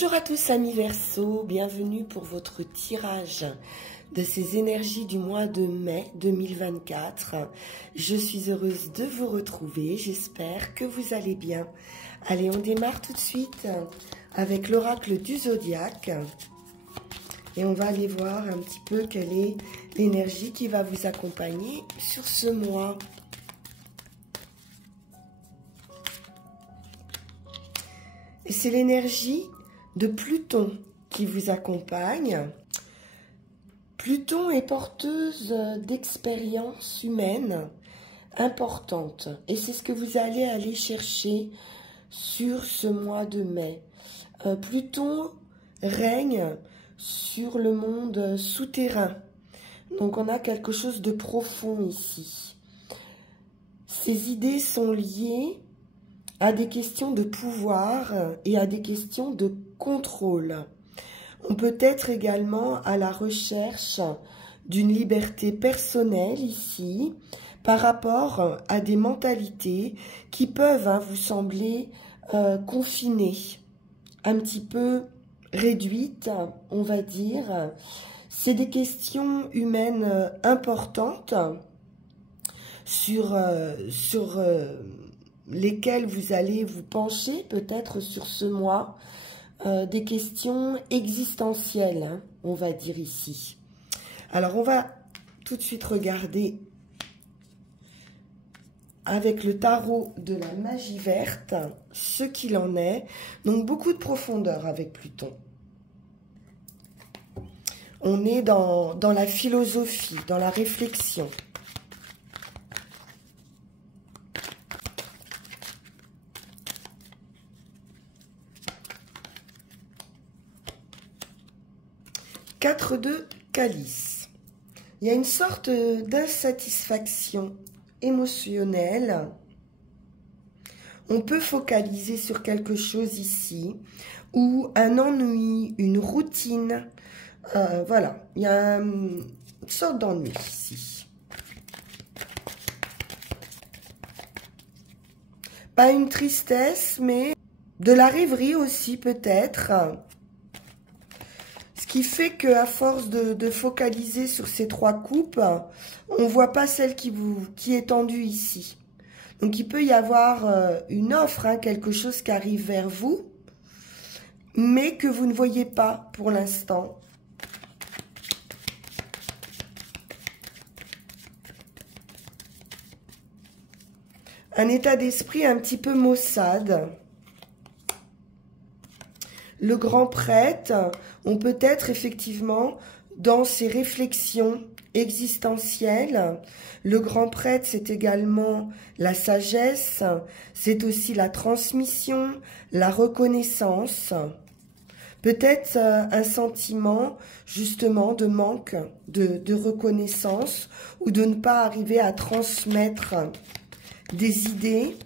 Bonjour à tous amis Verseau, bienvenue pour votre tirage de ces énergies du mois de mai 2024. Je suis heureuse de vous retrouver, j'espère que vous allez bien. Allez, on démarre tout de suite avec l'oracle du zodiaque et on va aller voir un petit peu quelle est l'énergie qui va vous accompagner sur ce mois. Et c'est l'énergie de Pluton qui vous accompagne. Pluton est porteuse d'expériences humaines importantes. Et c'est ce que vous allez aller chercher sur ce mois de mai. Pluton règne sur le monde souterrain. Donc on a quelque chose de profond ici. Ces idées sont liées à des questions de pouvoir et à des questions de contrôle. On peut être également à la recherche d'une liberté personnelle ici par rapport à des mentalités qui peuvent vous sembler confinées, un petit peu réduites, on va dire. C'est des questions humaines importantes sur lesquelles vous allez vous pencher peut-être sur ce mois, des questions existentielles, hein, on va dire ici. Alors, on va tout de suite regarder avec le tarot de la magie verte ce qu'il en est. Donc, beaucoup de profondeur avec Pluton. On est dans la philosophie, dans la réflexion. Quatre de calice. Il y a une sorte d'insatisfaction émotionnelle. On peut focaliser sur quelque chose ici, ou un ennui, une routine. Voilà, il y a une sorte d'ennui ici. Pas une tristesse, mais de la rêverie aussi peut-être. Ce qui fait qu'à force de focaliser sur ces trois coupes, on ne voit pas celle qui est tendue ici. Donc il peut y avoir une offre, hein, quelque chose qui arrive vers vous, mais que vous ne voyez pas pour l'instant. Un état d'esprit un petit peu maussade. Le grand prêtre, on peut être effectivement dans ses réflexions existentielles. Le grand prêtre, c'est également la sagesse, c'est aussi la transmission, la reconnaissance. Peut-être un sentiment justement de manque de reconnaissance ou de ne pas arriver à transmettre des idées.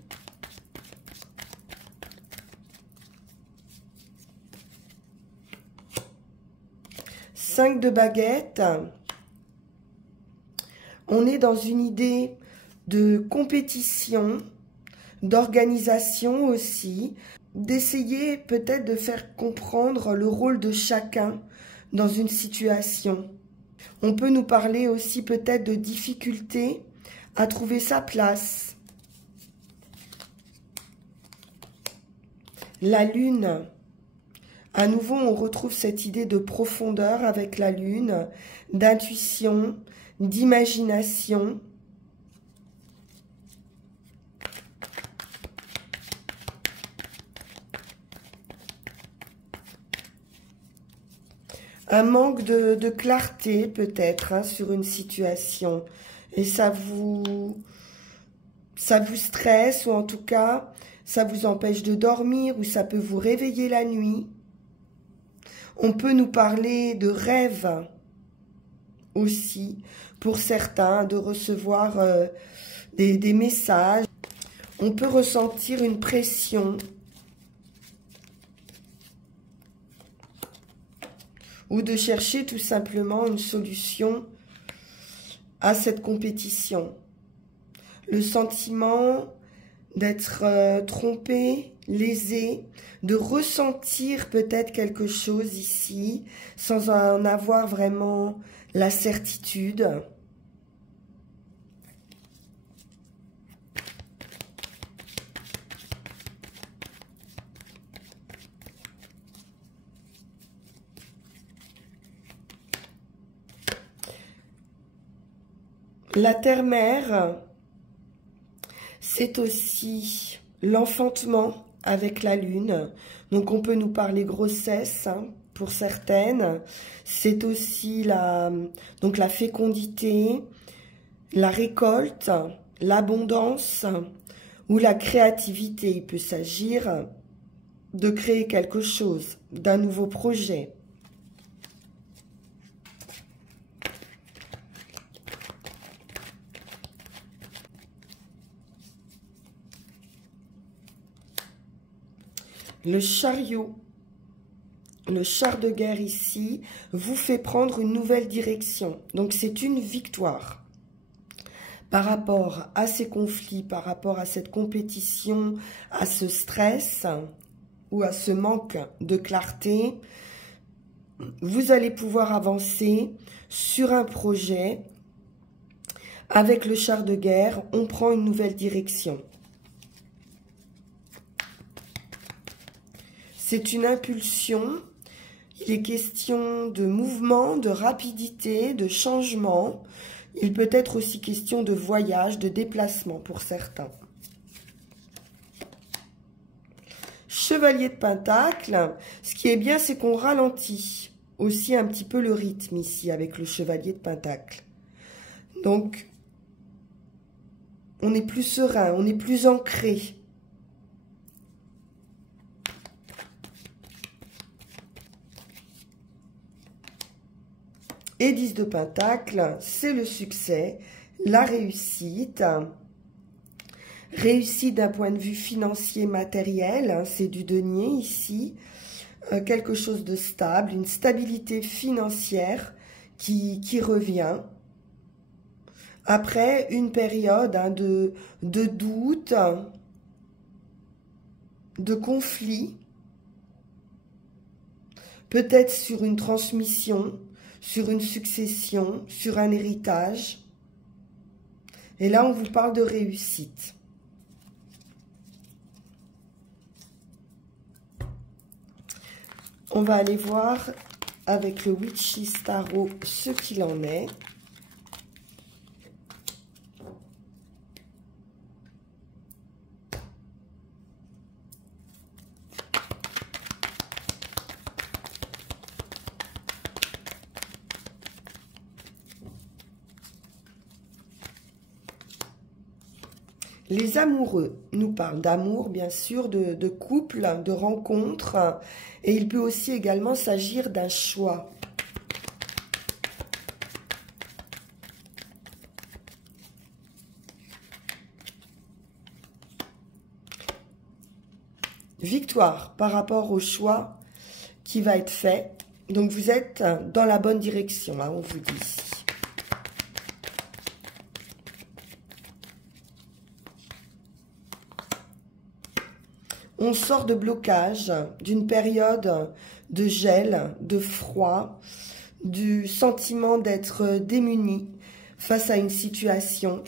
5 de baguettes. On est dans une idée de compétition, d'organisation aussi, d'essayer peut-être de faire comprendre le rôle de chacun dans une situation. On peut nous parler aussi peut-être de difficultés à trouver sa place. La lune. À nouveau, on retrouve cette idée de profondeur avec la lune, d'intuition, d'imagination. Un manque de clarté peut-être, hein, sur une situation. Et ça vous stresse, ou en tout cas, ça vous empêche de dormir, ou ça peut vous réveiller la nuit. On peut nous parler de rêves aussi, pour certains, de recevoir des messages. On peut ressentir une pression ou de chercher tout simplement une solution à cette compétition. Le sentiment d'être trompé, lésé, de ressentir peut-être quelque chose ici, sans en avoir vraiment la certitude. La terre-mère, c'est aussi l'enfantement avec la lune. Donc on peut nous parler grossesse hein, pour certaines. C'est aussi la fécondité, la récolte, l'abondance ou la créativité. Il peut s'agir de créer quelque chose, d'un nouveau projet. Le chariot, le char de guerre ici, vous fait prendre une nouvelle direction. Donc c'est une victoire. Par rapport à ces conflits, par rapport à cette compétition, à ce stress ou à ce manque de clarté, vous allez pouvoir avancer sur un projet. Avec le char de guerre, on prend une nouvelle direction. C'est une impulsion, il est question de mouvement, de rapidité, de changement. Il peut être aussi question de voyage, de déplacement pour certains. Chevalier de Pentacle, ce qui est bien, c'est qu'on ralentit aussi un petit peu le rythme ici avec le Chevalier de Pentacle. Donc, on est plus serein, on est plus ancré. Et 10 de Pentacle, c'est le succès, la réussite. Réussite d'un point de vue financier, matériel, hein, c'est du denier ici. Quelque chose de stable, une stabilité financière qui revient. Après une période hein, de doute, de conflit, peut-être sur une transmission, sur une succession, sur un héritage. Et là, on vous parle de réussite. On va aller voir avec le Witch's Tarot ce qu'il en est. Les amoureux nous parlent d'amour, bien sûr, de couple, de rencontre, et il peut aussi également s'agir d'un choix. Victoire par rapport au choix qui va être fait. Donc vous êtes dans la bonne direction, hein, on vous dit ici. On sort de blocage, d'une période de gel, de froid, du sentiment d'être démuni face à une situation,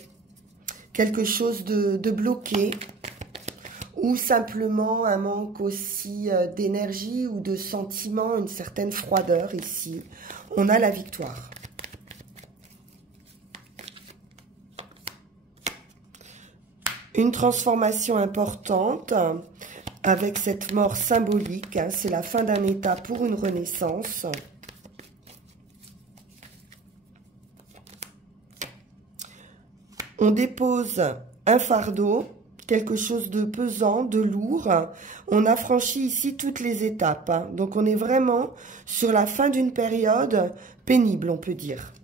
quelque chose de bloqué, ou simplement un manque aussi d'énergie ou de sentiment, une certaine froideur ici. On a la victoire. Une transformation importante avec cette mort symbolique. Hein, c'est la fin d'un état pour une renaissance. On dépose un fardeau, quelque chose de pesant, de lourd. On a franchi ici toutes les étapes. Hein, donc on est vraiment sur la fin d'une période pénible, on peut dire.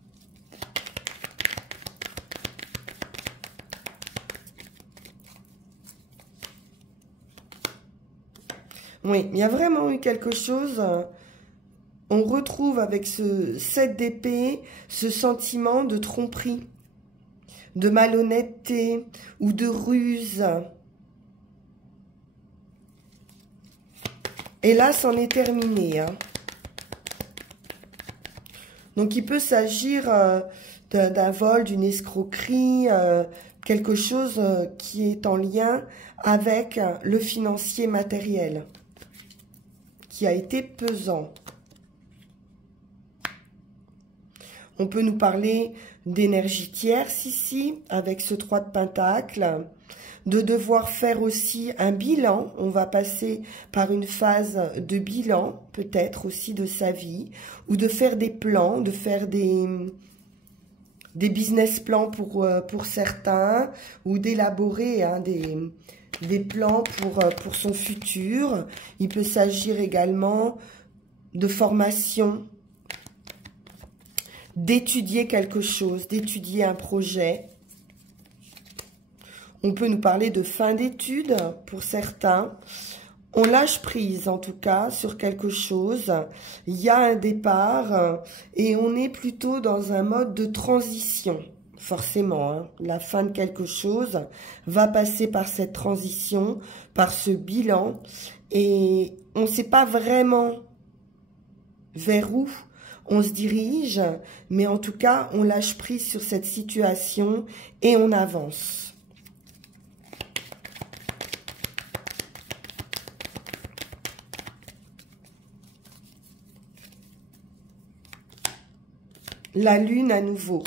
Oui, il y a vraiment eu quelque chose, on retrouve avec ce 7 d'épée, ce sentiment de tromperie, de malhonnêteté ou de ruse. Et là, c'en est terminé. Hein. Donc, il peut s'agir d'un vol, d'une escroquerie, quelque chose qui est en lien avec le financier matériel, qui a été pesant. On peut nous parler d'énergie tierce ici, avec ce 3 de Pentacle, de devoir faire aussi un bilan. On va passer par une phase de bilan, peut-être aussi de sa vie, ou de faire des plans, de faire des business plans pour certains, ou d'élaborer hein, des plans pour son futur. Il peut s'agir également de formation, d'étudier quelque chose, d'étudier un projet. On peut nous parler de fin d'études pour certains. On lâche prise en tout cas sur quelque chose. Il y a un départ et on est plutôt dans un mode de transition. Forcément, hein. La fin de quelque chose va passer par cette transition, par ce bilan. Et on ne sait pas vraiment vers où on se dirige, mais en tout cas, on lâche prise sur cette situation et on avance. La lune à nouveau.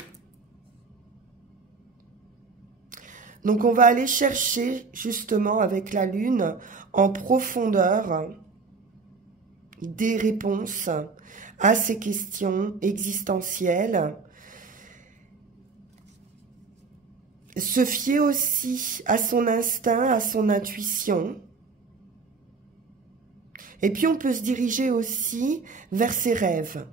Donc, on va aller chercher justement avec la lune en profondeur des réponses à ces questions existentielles. Se fier aussi à son instinct, à son intuition. Et puis on peut se diriger aussi vers ses rêves.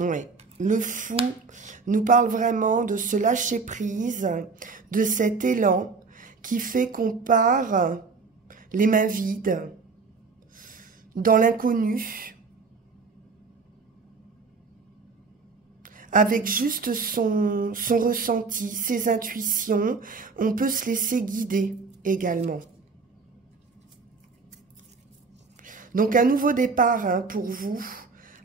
Oui, le fou nous parle vraiment de se lâcher prise, de cet élan qui fait qu'on part les mains vides, dans l'inconnu, avec juste son ressenti, ses intuitions. On peut se laisser guider également. Donc un nouveau départ hein, pour vous,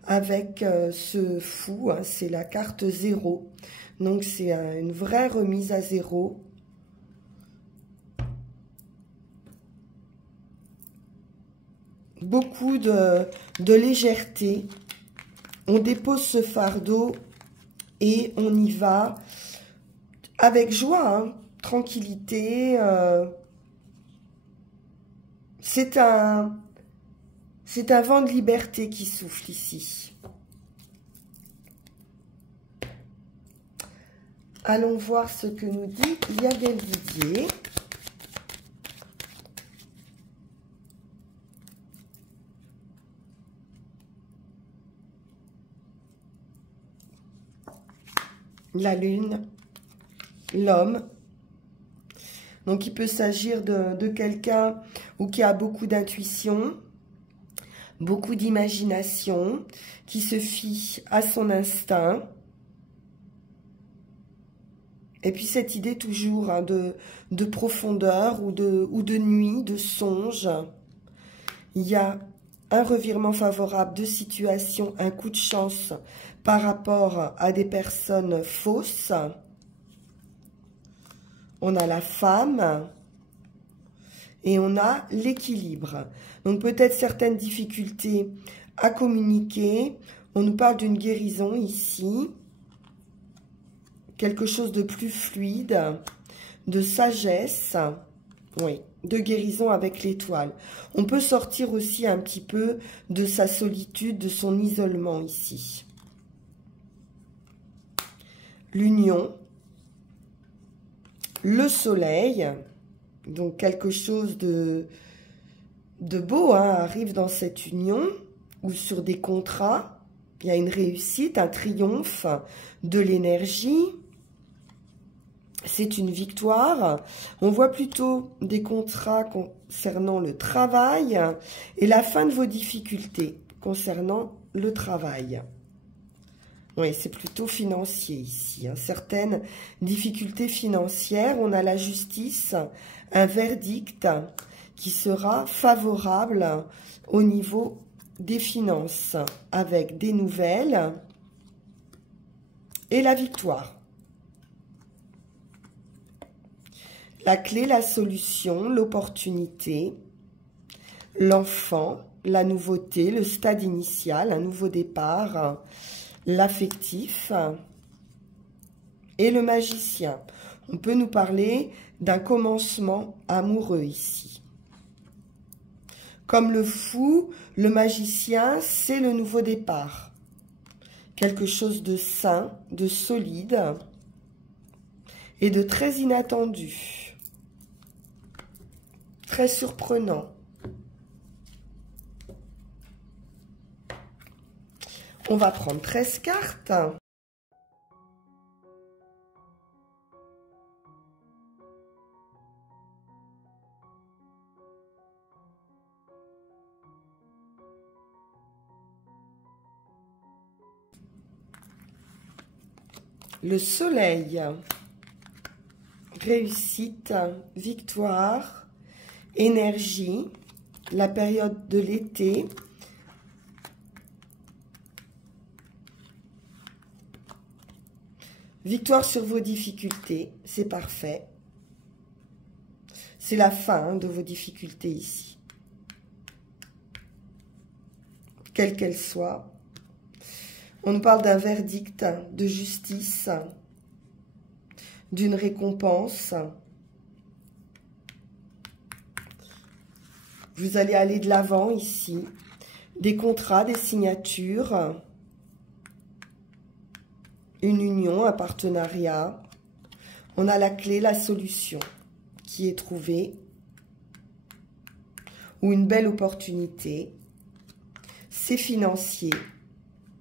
avec ce fou, hein, c'est la carte 0. Donc c'est une vraie remise à zéro. Beaucoup de légèreté. On dépose ce fardeau et on y va avec joie, hein, tranquillité. C'est un vent de liberté qui souffle ici. Allons voir ce que nous dit Yagel Didier. La lune, l'homme. Donc il peut s'agir de quelqu'un qui a beaucoup d'intuition, beaucoup d'imagination, qui se fie à son instinct. Et puis cette idée toujours hein, de profondeur ou de nuit, de songe. Il y a un revirement favorable de situation, un coup de chance par rapport à des personnes fausses. On a la femme et on a l'équilibre. Donc peut-être certaines difficultés à communiquer. On nous parle d'une guérison ici. Quelque chose de plus fluide, de sagesse. Oui, de guérison avec l'étoile. On peut sortir aussi un petit peu de sa solitude, de son isolement ici. L'union, le soleil, donc quelque chose de beau hein, arrive dans cette union ou sur des contrats. Il y a une réussite, un triomphe de l'énergie. C'est une victoire. On voit plutôt des contrats concernant le travail et la fin de vos difficultés concernant le travail. Oui, c'est plutôt financier ici. Hein. Certaines difficultés financières. On a la justice, un verdict qui sera favorable au niveau des finances avec des nouvelles et la victoire. La clé, la solution, l'opportunité, l'enfant, la nouveauté, le stade initial, un nouveau départ, l'affectif et le magicien. On peut nous parler d'un commencement amoureux ici. Comme le fou, le magicien, c'est le nouveau départ. Quelque chose de sain, de solide et de très inattendu. Très surprenant. On va prendre 13 cartes. Le soleil, réussite, victoire, énergie, la période de l'été, victoire sur vos difficultés, c'est parfait. C'est la fin de vos difficultés ici. Quelles qu'elles soient. On nous parle d'un verdict, de justice, d'une récompense. Vous allez aller de l'avant ici. Des contrats, des signatures, une union, un partenariat. On a la clé, la solution qui est trouvée. Ou une belle opportunité. C'est financier.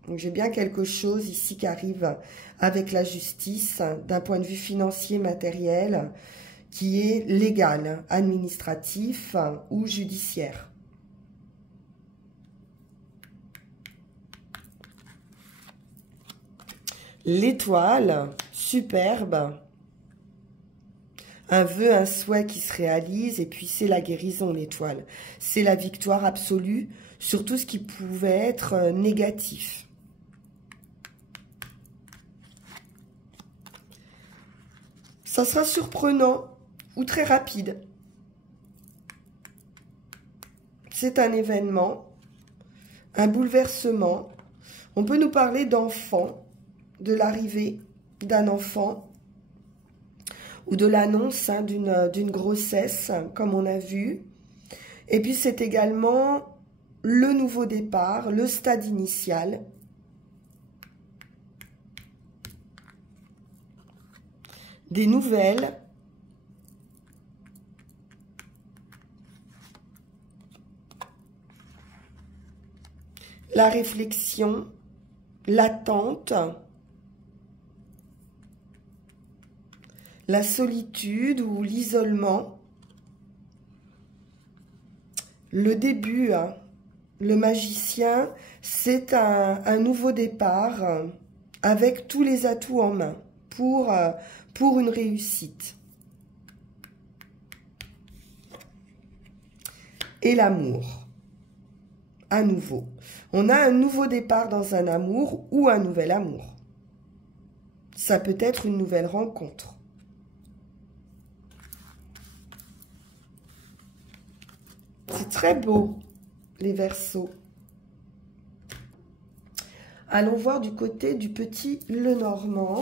Donc j'ai bien quelque chose ici qui arrive avec la justice d'un point de vue financier, matériel, qui est légal, administratif ou judiciaire. L'étoile, superbe. Un vœu, un souhait qui se réalise, et puis c'est la guérison, l'étoile. C'est la victoire absolue sur tout ce qui pouvait être négatif. Ça sera surprenant ou très rapide. C'est un événement, un bouleversement. On peut nous parler d'enfant, de l'arrivée d'un enfant ou de l'annonce d'une grossesse, comme on a vu. Et puis c'est également le nouveau départ, le stade initial. Des nouvelles, la réflexion, l'attente, la solitude ou l'isolement, le début, hein. Le magicien, c'est un nouveau départ avec tous les atouts en main pour une réussite. Et l'amour, à nouveau. On a un nouveau départ dans un amour ou un nouvel amour. Ça peut être une nouvelle rencontre. C'est très beau, les Verseaux. Allons voir du côté du petit Lenormand.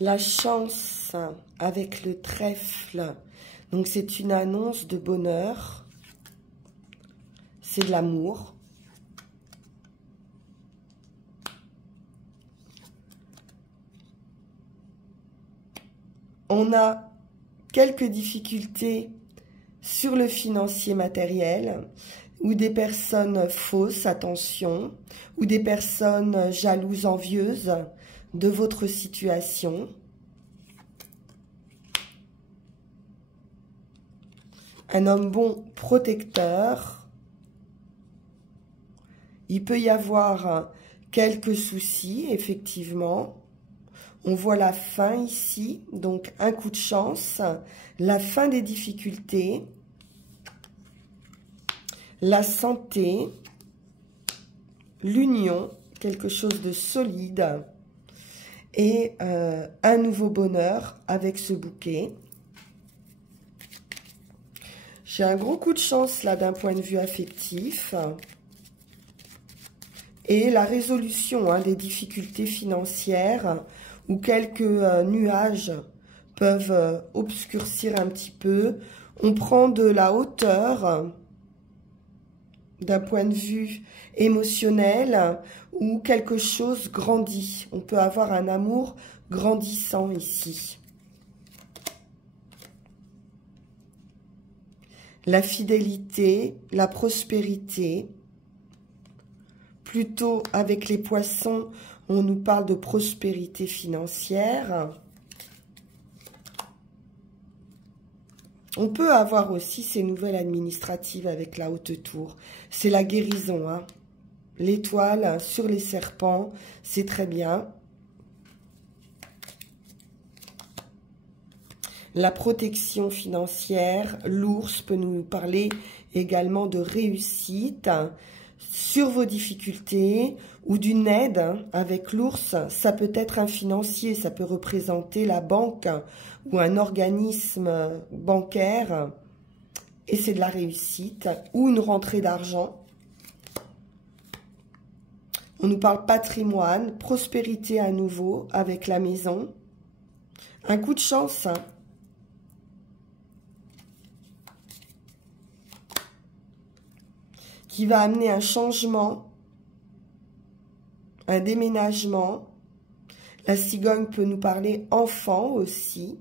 La chance avec le trèfle. Donc c'est une annonce de bonheur. C'est de l'amour. On a quelques difficultés sur le financier matériel, ou des personnes fausses, attention, ou des personnes jalouses, envieuses, de votre situation. Un homme bon protecteur. Il peut y avoir quelques soucis, effectivement. On voit la fin ici, donc un coup de chance, la fin des difficultés, la santé, l'union, quelque chose de solide et un nouveau bonheur avec ce bouquet. J'ai un gros coup de chance là d'un point de vue affectif et la résolution des difficultés financières où quelques nuages peuvent obscurcir un petit peu. On prend de la hauteur d'un point de vue émotionnel où quelque chose grandit. On peut avoir un amour grandissant ici. La fidélité, la prospérité. Plutôt avec les poissons, on nous parle de prospérité financière. On peut avoir aussi ces nouvelles administratives avec la haute tour. C'est la guérison. Hein. L'étoile sur les serpents, c'est très bien. La protection financière, l'ours peut nous parler également de réussite sur vos difficultés ou d'une aide avec l'ours. Ça peut être un financier, ça peut représenter la banque ou un organisme bancaire et c'est de la réussite ou une rentrée d'argent. On nous parle patrimoine, prospérité à nouveau avec la maison. Un coup de chance. Qui va amener un changement, un déménagement. La cigogne peut nous parler enfant aussi.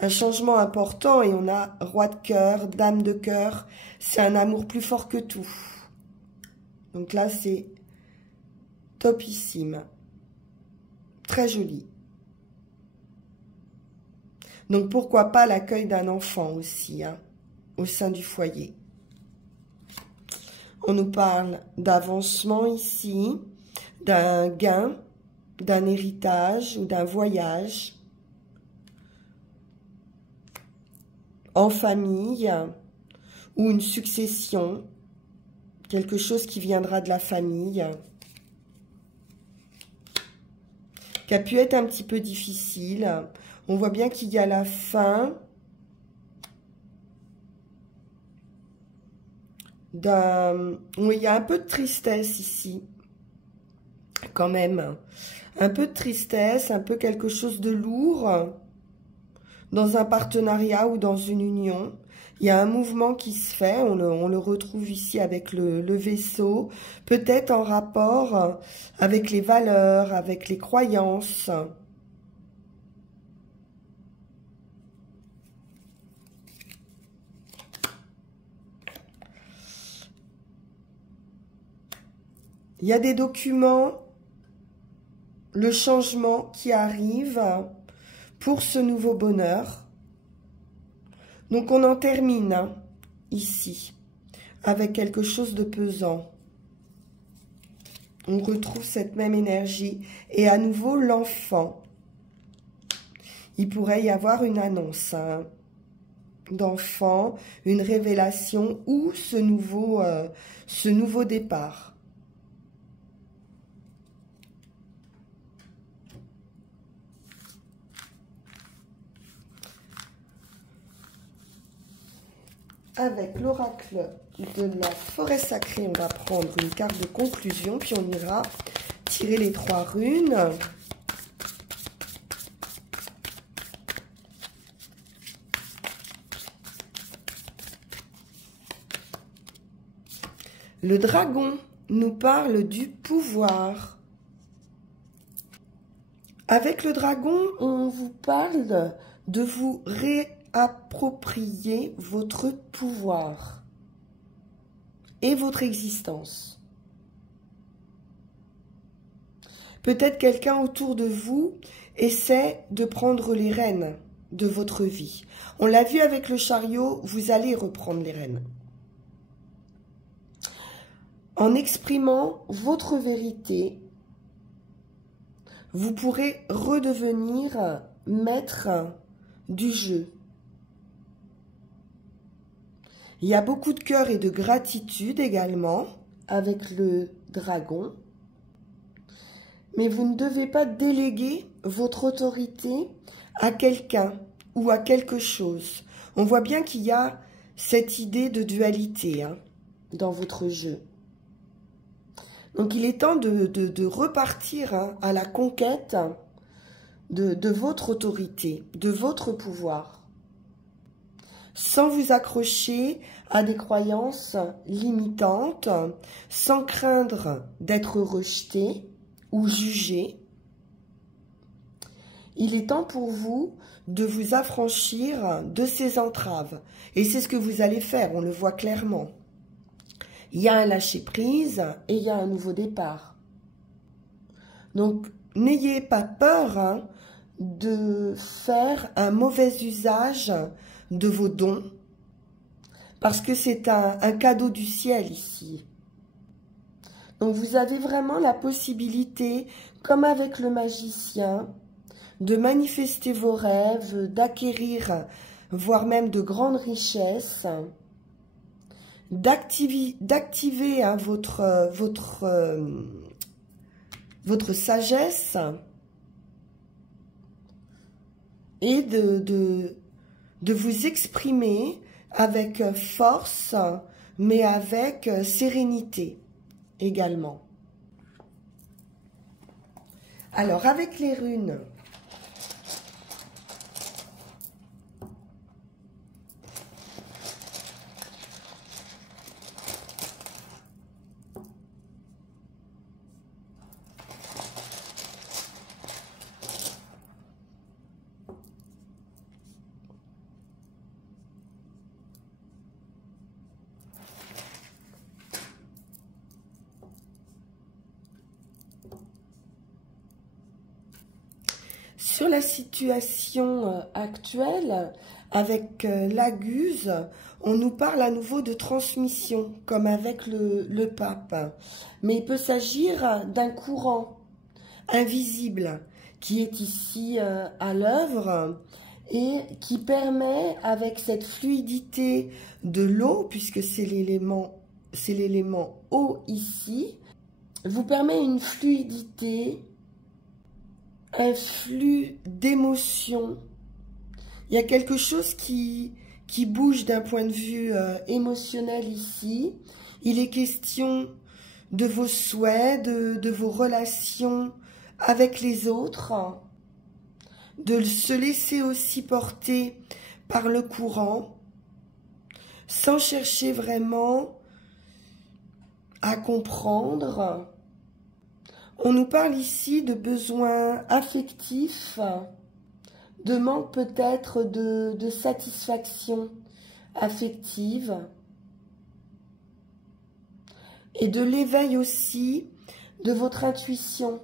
Un changement important et on a roi de cœur, dame de cœur. C'est un amour plus fort que tout. Donc là, c'est topissime. Très joli. Donc pourquoi pas l'accueil d'un enfant aussi, hein, au sein du foyer. On nous parle d'avancement ici, d'un gain, d'un héritage ou d'un voyage en famille ou une succession, quelque chose qui viendra de la famille, qui a pu être un petit peu difficile. On voit bien qu'il y a la fin d'un... Oui, il y a un peu de tristesse ici, quand même. Un peu de tristesse, un peu quelque chose de lourd dans un partenariat ou dans une union. Il y a un mouvement qui se fait, on le retrouve ici avec le vaisseau, peut-être en rapport avec les valeurs, avec les croyances. Il y a des documents, le changement qui arrive pour ce nouveau bonheur. Donc on en termine ici avec quelque chose de pesant. On retrouve cette même énergie et à nouveau l'enfant. Il pourrait y avoir une annonce d'enfant, une révélation ou ce nouveau départ. Avec l'oracle de la forêt sacrée, on va prendre une carte de conclusion, puis on ira tirer les 3 runes. Le dragon nous parle du pouvoir. Avec le dragon, on vous parle de vous réapproprier votre pouvoir et votre existence. Peut-être quelqu'un autour de vous essaie de prendre les rênes de votre vie. On l'a vu avec le chariot, vous allez reprendre les rênes. En exprimant votre vérité, vous pourrez redevenir maître du jeu. Il y a beaucoup de cœur et de gratitude également avec le dragon. Mais vous ne devez pas déléguer votre autorité à quelqu'un ou à quelque chose. On voit bien qu'il y a cette idée de dualité dans votre jeu. Donc il est temps de repartir à la conquête de votre autorité, de votre pouvoir, sans vous accrocher à des croyances limitantes, sans craindre d'être rejeté ou jugé. Il est temps pour vous de vous affranchir de ces entraves. Et c'est ce que vous allez faire, on le voit clairement. Il y a un lâcher-prise et il y a un nouveau départ. Donc, n'ayez pas peur de faire un mauvais usage de vos dons, parce que c'est un cadeau du ciel ici. Donc, vous avez vraiment la possibilité, comme avec le magicien, de manifester vos rêves, d'acquérir, voire même de grandes richesses, d'activer votre sagesse et de vous exprimer avec force, mais avec sérénité également. Alors, avec les runes, sur la situation actuelle, avec l'Aguse, on nous parle à nouveau de transmission, comme avec le pape. Mais il peut s'agir d'un courant invisible qui est ici à l'œuvre et qui permet, avec cette fluidité de l'eau, puisque c'est l'élément eau ici, vous permet une fluidité, un flux d'émotions. Il y a quelque chose qui bouge d'un point de vue émotionnel ici. Il est question de vos souhaits, de vos relations avec les autres, de se laisser aussi porter par le courant, sans chercher vraiment à comprendre. On nous parle ici de besoins affectifs, de manque peut-être de satisfaction affective et de l'éveil aussi de votre intuition.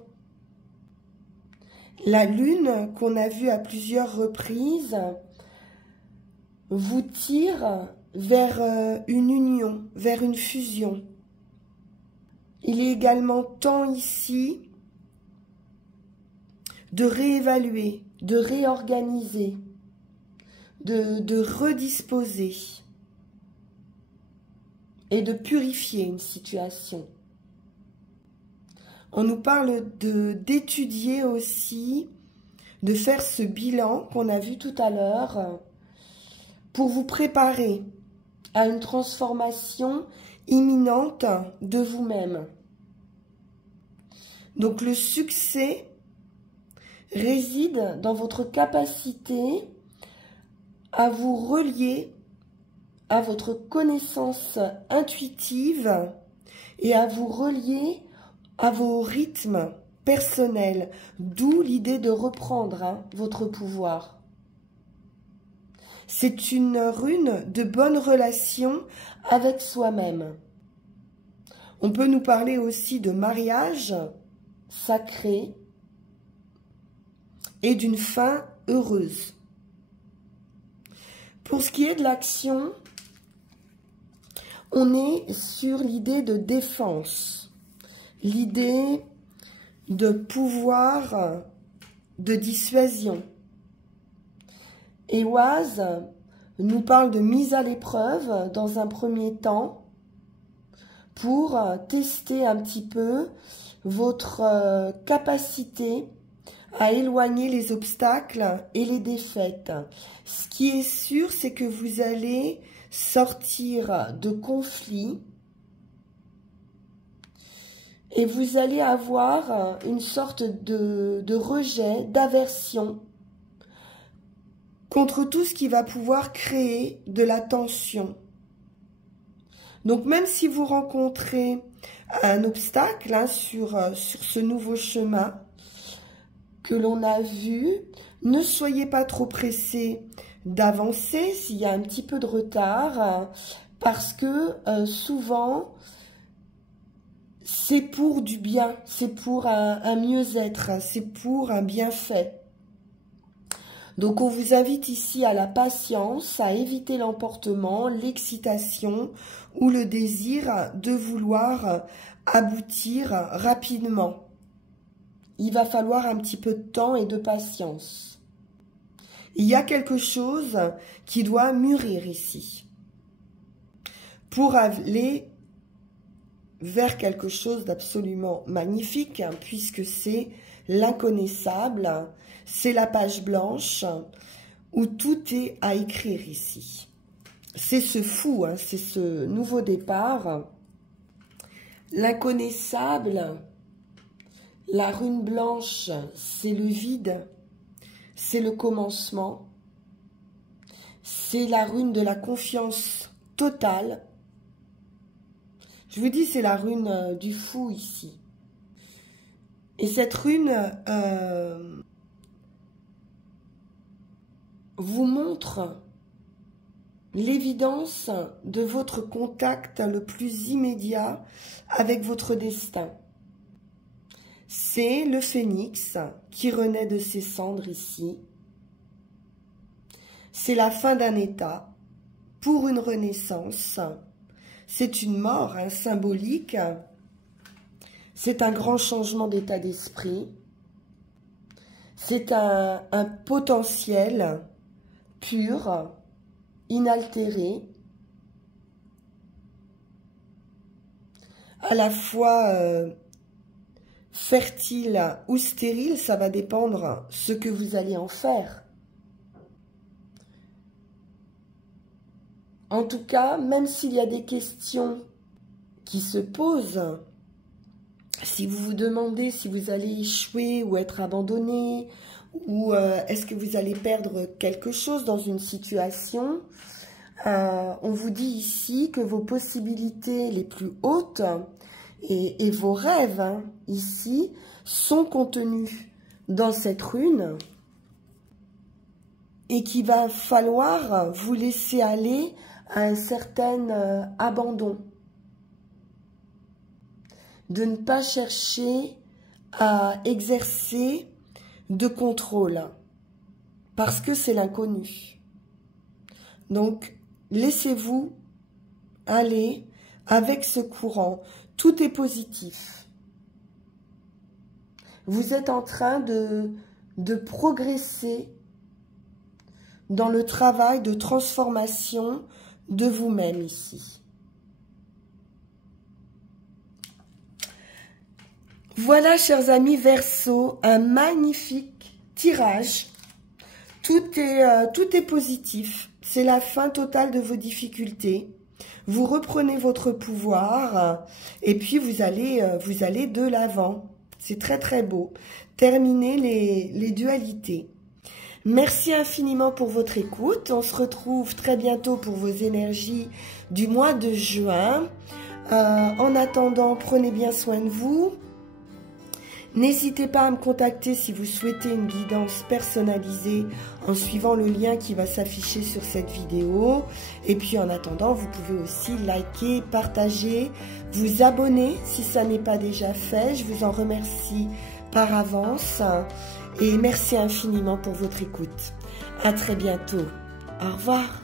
La lune, qu'on a vue à plusieurs reprises, vous tire vers une union, vers une fusion. Il est également temps ici de réévaluer, de réorganiser, de redisposer et de purifier une situation. On nous parle d'étudier aussi, de faire ce bilan qu'on a vu tout à l'heure pour vous préparer à une transformation imminente de vous-même. Donc le succès réside dans votre capacité à vous relier à votre connaissance intuitive et à vous relier à vos rythmes personnels, d'où l'idée de reprendre votre pouvoir. C'est une rune de bonne relation avec soi-même. On peut nous parler aussi de mariage, sacrée et d'une fin heureuse. Pour ce qui est de l'action, on est sur l'idée de défense, l'idée de pouvoir de dissuasion. Et Oise nous parle de mise à l'épreuve dans un premier temps pour tester un petit peu votre capacité à éloigner les obstacles et les défaites. Ce qui est sûr, c'est que vous allez sortir de conflits et vous allez avoir une sorte de rejet, d'aversion contre tout ce qui va pouvoir créer de la tension. Donc même si vous rencontrez un obstacle sur ce nouveau chemin que l'on a vu, ne soyez pas trop pressés d'avancer s'il y a un petit peu de retard, parce que souvent c'est pour du bien, c'est pour un mieux-être, c'est pour un bienfait. Donc on vous invite ici à la patience, à éviter l'emportement, l'excitation ou le désir de vouloir aboutir rapidement. Il va falloir un petit peu de temps et de patience. Il y a quelque chose qui doit mûrir ici pour aller vers quelque chose d'absolument magnifique, puisque c'est l'inconnaissable, c'est la page blanche où tout est à écrire ici. C'est ce fou, c'est ce nouveau départ. L'inconnaissable, la rune blanche, c'est le vide, c'est le commencement, c'est la rune de la confiance totale. Je vous dis, c'est la rune du fou ici. Et cette rune vous montre l'évidence de votre contact le plus immédiat avec votre destin. C'est le phénix qui renaît de ses cendres ici. C'est la fin d'un état pour une renaissance. C'est une mort symbolique. C'est un grand changement d'état d'esprit. C'est un potentiel pur, inaltéré, à la fois fertile ou stérile, ça va dépendre ce que vous allez en faire. En tout cas, même s'il y a des questions qui se posent, si vous vous demandez si vous allez échouer ou être abandonné, ou est-ce que vous allez perdre quelque chose dans une situation, on vous dit ici que vos possibilités les plus hautes et vos rêves ici sont contenus dans cette rune et qu'il va falloir vous laisser aller à un certain abandon. De ne pas chercher à exercer de contrôle, parce que c'est l'inconnu. Donc, laissez-vous aller avec ce courant. Tout est positif. Vous êtes en train de progresser dans le travail de transformation de vous-même ici. Voilà, chers amis Verseau, un magnifique tirage. Tout est positif. C'est la fin totale de vos difficultés. Vous reprenez votre pouvoir et puis vous allez de l'avant. C'est très très beau. Terminez les dualités. Merci infiniment pour votre écoute. On se retrouve très bientôt pour vos énergies du mois de juin. En attendant, prenez bien soin de vous. N'hésitez pas à me contacter si vous souhaitez une guidance personnalisée en suivant le lien qui va s'afficher sur cette vidéo. Et puis en attendant, vous pouvez aussi liker, partager, vous abonner si ça n'est pas déjà fait. Je vous en remercie par avance et merci infiniment pour votre écoute. À très bientôt. Au revoir.